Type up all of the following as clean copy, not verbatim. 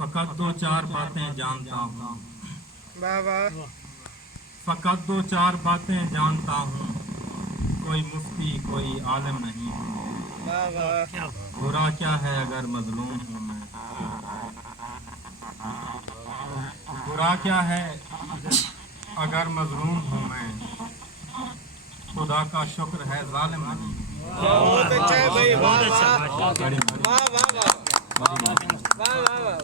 फकत दो चार बातें जानता हूँ, फकत दो चार बातें जानता हूँ, कोई मुफ्ती कोई आलिम नहीं हूँ। बुरा क्या है अगर मजलूम हूँ मैं, बुरा क्या है अगर मजलूम हूँ मैं, खुदा का शुक्र है जालिम नहीं हूँ। बहुत अच्छा है भाई, वाह वाह वाह वाह वाह।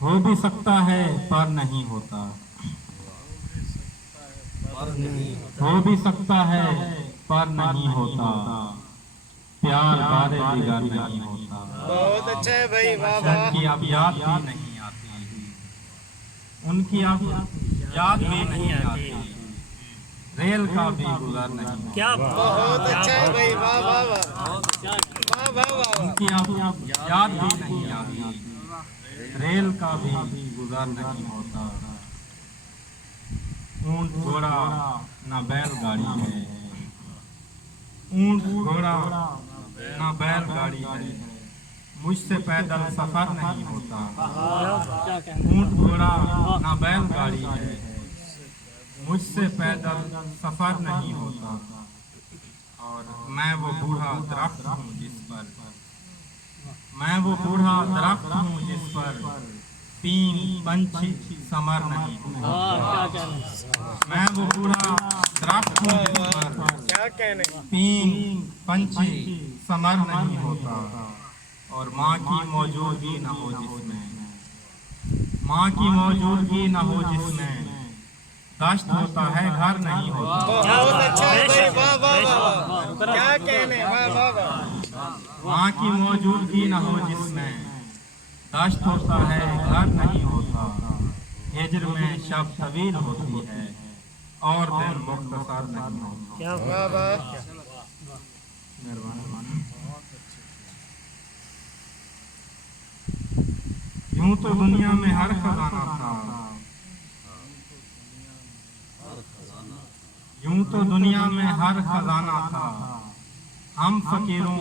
हो भी सकता है पर नहीं होता, हो भी सकता है पर नहीं होता, प्यार बारे दिगर नहीं होता। बहुत अच्छा है भाई, वाह वाह। उनकी अब याद भी नहीं आती, उनकी अब याद भी नहीं आती, रेल का भी गुजर नहीं होता। क्या बहुत अच्छा है भाई, वाह वाह वाह वाह वाह। उनकी अब याद भी नहीं आती, रेल का भी गुजर नहीं होता। ऊंट घोड़ा न बैलगाड़ी है, ऊंट घोड़ा न बैलगाड़ी है, मुझसे पैदल सफर नहीं होता। ऊंट घोड़ा न बैलगाड़ी है, मुझसे पैदल सफर नहीं होता। और मैं वो बूढ़ा दरख्त हूँ जिस पर, मैं वो बूढ़ा दरख्त हूँ जिस पर तीन पंछी समर नहीं होता। मैं वो बूढ़ा दरख्त हूँ जिस पर क्या कहने, तीन पंछी समर नहीं होता। और माँ की मौजूदगी न हो जिसमें, माँ की मौजूदगी न हो जिसमें दश्त होता है घर नहीं होता। बहुत अच्छा है भाई, वाह वाह वाह। क्या कहने, वाह वाह वाह। माँ की मौजूदगी न हो जिसमें दश्त होता है घर नहीं होता। हिज्र में शब तवील होती है और दिन मुख्तसर नहीं होता। वाह वाह। यूं तो दुनिया में हर खजाना था, यूं तो दुनिया में हर खजाना था, हम फकीरों